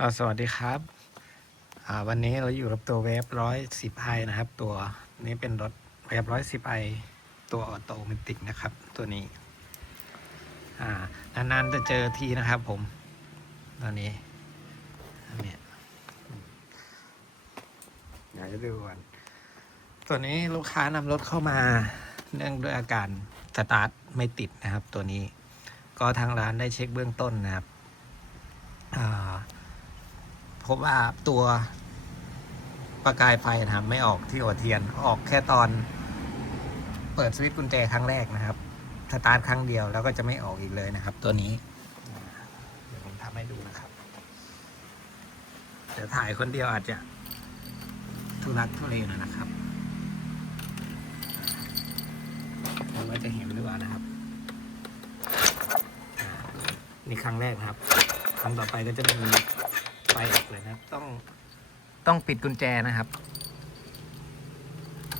อ่าสวัสดีครับวันนี้เราอยู่กับตัวเวฟร้อยสิบไอนะครับ ตัวนี้เป็นรถเวฟร้อยสิบไอตัวออโตเมติกนะครับ ตัวนี้นานๆจะเจอทีนะครับผมตอนนี้เนี้ยอยากจะดูก่อนตัวนี้ลูกค้านำรถเข้ามา เนื่องด้วยอาการสตาร์ทไม่ติดนะครับ ตัวนี้ ก็ทางร้านได้เช็คเบื้องต้นนะครับ พบว่าตัวประกายไฟนะครับไม่ออกที่หัวเทียนออกแค่ตอนเปิดสวิตช์กุญแจครั้งแรกนะครับสตาร์ทครั้งเดียวแล้วก็จะไม่ออกอีกเลยนะครับ ตัวนี้อ่าเดี๋ยวผมทำให้ดูนะครับเดี๋ยวถ่ายคนเดียวอาจจะทุรักทุเลหน่อยนะครับไม่ว่าจะเห็นหรือเปล่านะครับอ่านี่ครั้งแรกนะครับ ครั้งต่อไปก็จะมี ไฟออกเลยนะครับ ต้องต้องปิดกุญแจนะครับ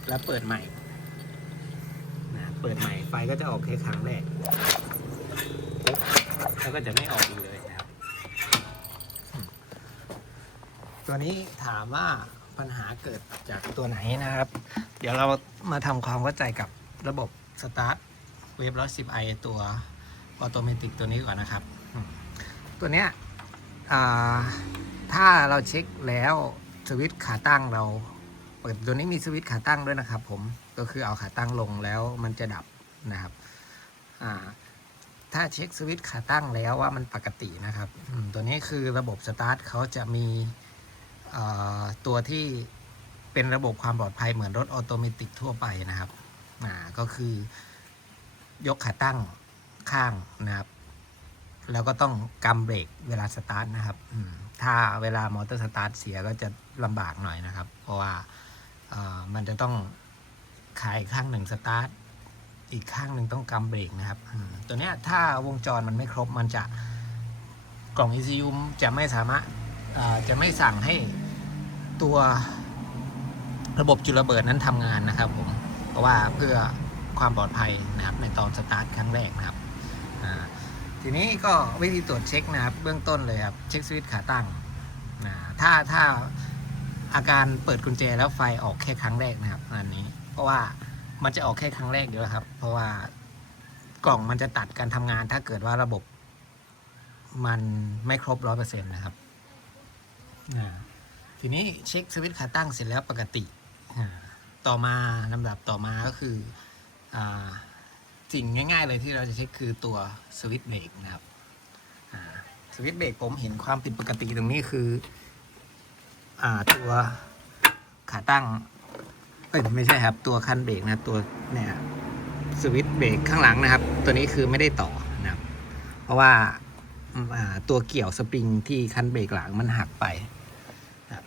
แล้วเปิดใหม่นะเปิดใหม่ไฟก็จะออกแค่ครั้งแรกแล้วก็จะไม่ออกอีกเลยนะครับ ตัวนี้ถามว่าปัญหาเกิดจากตัวไหนนะครับ เดี๋ยวเรามาทำความเข้าใจกับระบบสตาร์ทเวฟร้อยสิบไอตัวออโตเมติกตัวนี้ก่อนนะครับ ตัวเนี้ย ถ้าเราเช็คแล้วสวิตช์ขาตั้งเรา เปิดตัวนี้มีสวิตช์ขาตั้งด้วยนะครับ ผมก็คือเอาขาตั้งลงแล้วมันจะดับนะครับถ้าเช็คสวิตช์ขาตั้งแล้วว่ามันปกตินะครับ ตัวนี้คือระบบสตาร์ทเขาจะมีตัวที่เป็นระบบความปลอดภัยเหมือนรถออโตเมติกทั่วไปนะครับก็คือยกขาตั้งข้างนะครับ แล้วก็ต้องกำเบรกเวลาสตาร์ทนะครับถ้าเวลามอเตอร์สตาร์ทเสียก็จะลำบากหน่อยนะครับ เพราะว่ามันจะต้องขายข้างหนึ่งสตาร์ทอีกข้างหนึ่งต้องกำเบรกนะครับตัวนี้ถ้าวงจรมันไม่ครบมันจะกล่อง ECU จะไม่สามารถจะไม่สั่งให้ตัวระบบจุลระเบิดนั้นทำงานนะครับผมเพราะว่าเพื่อความปลอดภัยนะครับในตอนสตาร์ทครั้งแรกนะครับ ทีนี้ก็วิธีตรวจเช็คนะครับเบื้องต้นเลยครับเช็คสวิตช์ขาตั้งนะถ้าถ้าอาการเปิดกุญแจแล้วไฟออกแค่ครั้งแรกนะครับอันนี้ เพราะว่ามันจะออกแค่ครั้งแรกเดียวครับ เพราะว่ากล่องมันจะตัดการทำงานถ้าเกิดว่าระบบมันไม่ครบร้อยเปอร์เซ็นต์นะครับทีนี้เช็คสวิตช์ขาตั้งเสร็จแล้วปกติ ต่อมาลำดับต่อมาก็คืออ สิ่งง่าย ๆ เลยที่เราจะเช็คคือตัวสวิตช์เบรกนะครับสวิตช์เบรกผมเห็นความผิดปกติตรงนี้คืออตัวขาตั้งเอ้ยไม่ใช่ครับตัวคันเบรกนะตัวเนี่ยสวิตช์เบรกข้างหลังนะครับ ตัวนี้คือไม่ได้ต่อนะครับ เพราะว่าาตัวเกี่ยวสปริงที่คันเบรกหลังมันหักไปครับ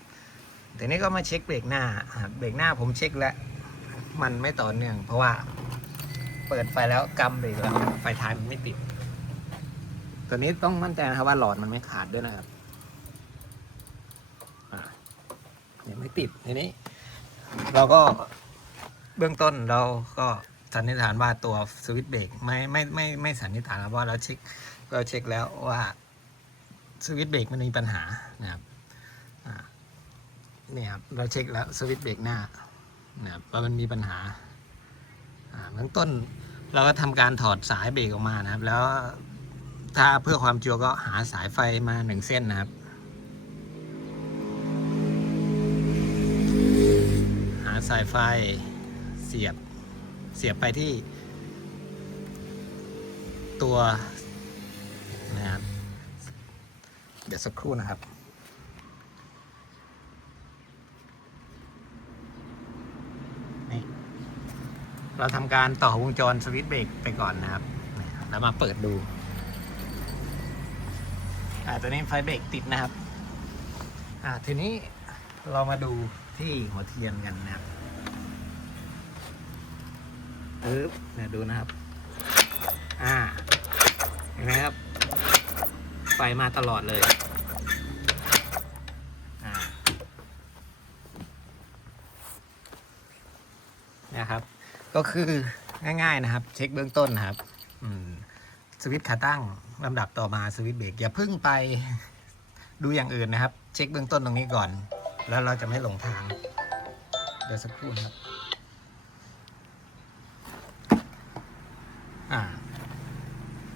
แต่นี้ก็มาเช็คเบรกหน้าเบรกหน้าผมเช็คแล้ว มันไม่ต่อเนื่องเพราะว่า เปิดไฟแล้วกำเบรกแล้วไฟท้ายมันไม่ติด ตัวนี้ต้องมั่นใจนะครับว่าหลอดมันไม่ขาดด้วยนะครับอ่ายังไม่ติดทีนี้ เราก็เบื้องต้นเราก็สันนิษฐานว่าตัวสวิตช์เบรกไม่ไม่ไม่ไม่สันนิษฐานนะเพราะเราเช็คเราเช็คแล้วว่าสวิตช์เบรกมันมีปัญหานะครับอ่าเนี่ยครับเราเช็คแล้วสวิตช์เบรกหน้านะครับว่ามันมีปัญหาเบื้องต้น เราก็ทำการถอดสายเบรกออกมานะครับ แล้วถ้าเพื่อความชัวก็หาสายไฟมาหนึ่งเส้นนะครับ หาสายไฟเสียบเสียบไปที่ ตัวนะครับ เดี๋ยวสักครู่นะครับ นี่ เราทำการต่อวงจรสวิตช์เบรกไปก่อนนะครับเนี่ยแล้วมาเปิดดูอ่าตัวนี้ไฟเบรกติดนะครับ อ่าทีนี้เรามาดูที่หัวเทียนกันนะครับปึ๊บเนี่ยดูนะครับ อ่า เห็นไหมครับ ไฟมาตลอดเลย อ่า นะครับ ก็คือง่ายๆนะครับ เช็คเบื้องต้นครับสวิตช์ขาตั้งลำดับต่อมาสวิตช์เบรกอย่าพิ่งไปดูอย่างอื่นนะครับ เช็คเบื้องต้นตรงนี้ก่อน แล้วเราจะไม่หลงทาง เดี๋ยวสักครู่นครับ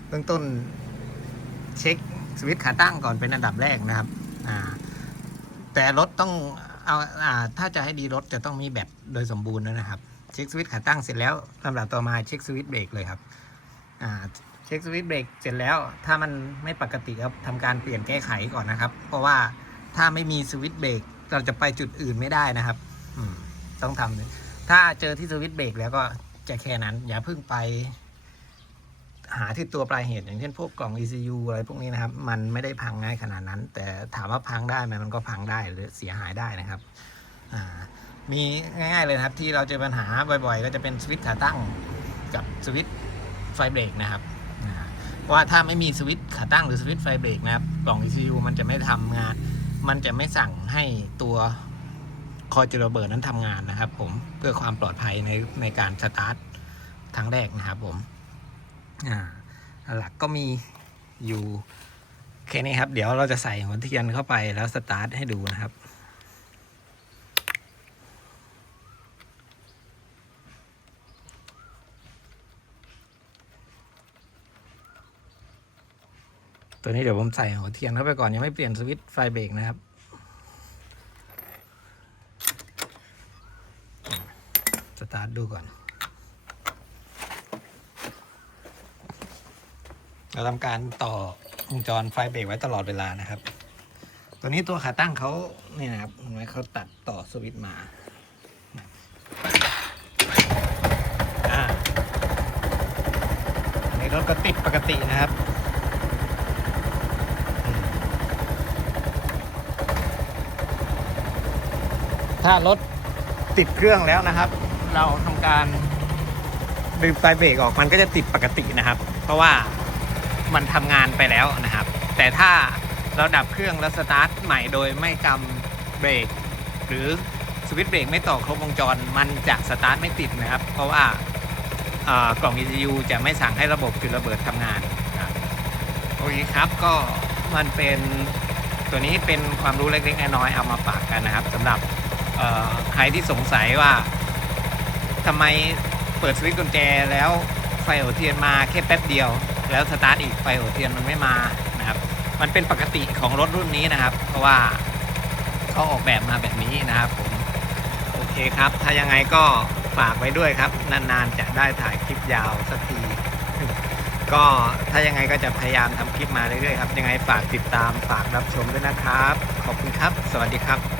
เบื้องต้นเช็คสวิตช์ขาตั้งก่อนเป็นอันดับแรกนะครับแต่รถต้องเอาอาถ้าจะให้ดีรถจะต้องมีแบตโดยสมบูรณ์ด้วยนะครับ เช็คสวิตช์ขาตั้งเสร็จแล้วลำดับต่อมาเช็คสวิตช์เบรกเลยครับอ่าเช็คสวิตช์เบรกเสร็จแล้วถ้ามันไม่ปกติครับทำการเปลี่ยนแก้ไขก่อนนะครับ เพราะว่าถ้าไม่มีสวิตช์เบรกเราจะไปจุดอื่นไม่ได้นะครับต้องทำถ้าเจอที่สวิตช์เบรกแล้วก็จะแค่นั้น อย่าเพิ่งไป หาที่ตัวปลายเหตุอย่างเช่นพวกกล่อง ECU อะไรพวกนี้นะครับ มันไม่ได้พังง่ายขนาดนั้น แต่ถามว่าพังได้ไหมมันก็พังได้หรือเสียหายได้นะครับ มีง่ายๆเลยครับที่เราเจอปัญหาบ่อยๆ ก็จะเป็นสวิตช์ขาตั้งกับสวิตช์ไฟเบรกนะครับว่าถ้าไม่มีสวิตช์ขาตั้งหรือสวิตช์ไฟเบรกนะครับกล่อง ECU มันจะไม่ทำงาน มันจะไม่สั่งให้ตัวคอยจุดระเบิดนั้นทำงานนะครับ ผมเพื่อความปลอดภัยในในการสตาร์ทครั้งแรกนะครับผมหลักก็มีอยู่แค่นี้ครับ เดี๋ยวเราจะใส่หัวเทียนเข้าไปแล้วสตาร์ทให้ดูนะครับ ตัวนี้เดี๋ยวผมใส่หัวเทียนเข้าไปก่อนยังไม่เปลี่ยนสวิตช์ไฟเบรกนะครับสตาร์ทดูก่อน เราทำการต่อวงจรไฟเบรกไว้ตลอดเวลานะครับ ตัวนี้ตัวขาตั้งเขาเนี่ยนะครับเห็นไหมเขาตัดต่อสวิตช์มาอ่าอันนี้รถก็ติดปกตินะครับ ถ้ารถติดเครื่องแล้วนะครับ เราทำการดึงไฟเบรกออกมันก็จะติดปกตินะครับ เพราะว่ามันทำงานไปแล้วนะครับ แต่ถ้าเราดับเครื่องแล้วสตาร์ทใหม่โดยไม่กำเบรกหรือสวิตช์เบรกไม่ต่อครบวงจร มันจะสตาร์ทไม่ติดนะครับ เพราะว่าอ่อกล่อง ECU จะไม่สั่งให้ระบบจุดระเบิดทำงานนะครับ โอเคครับก็มันเป็นตัวนี้เป็นความรู้เล็กๆน้อยๆเอามาฝากกันนะครับสำหรับ ใครที่สงสัยว่าทำไมเปิดสวิตช์กุญแจแล้วไฟหัวเทียนมาแค่แป๊บเดียว แล้วสตาร์ทอีกไฟหัวเทียนมันไม่มานะครับ มันเป็นปกติของรถรุ่นนี้นะครับ เพราะว่าเขาออกแบบมาแบบนี้นะครับผมโอเคครับ ถ้ายังไงก็ฝากไว้ด้วยครับ นานๆจะได้ถ่ายคลิปยาวสักที ก็ถ้ายังไงก็จะพยายามทำคลิปมาเรื่อยๆครับ ยังไงฝากติดตามฝากรับชมด้วยนะครับ ขอบคุณครับ สวัสดีครับ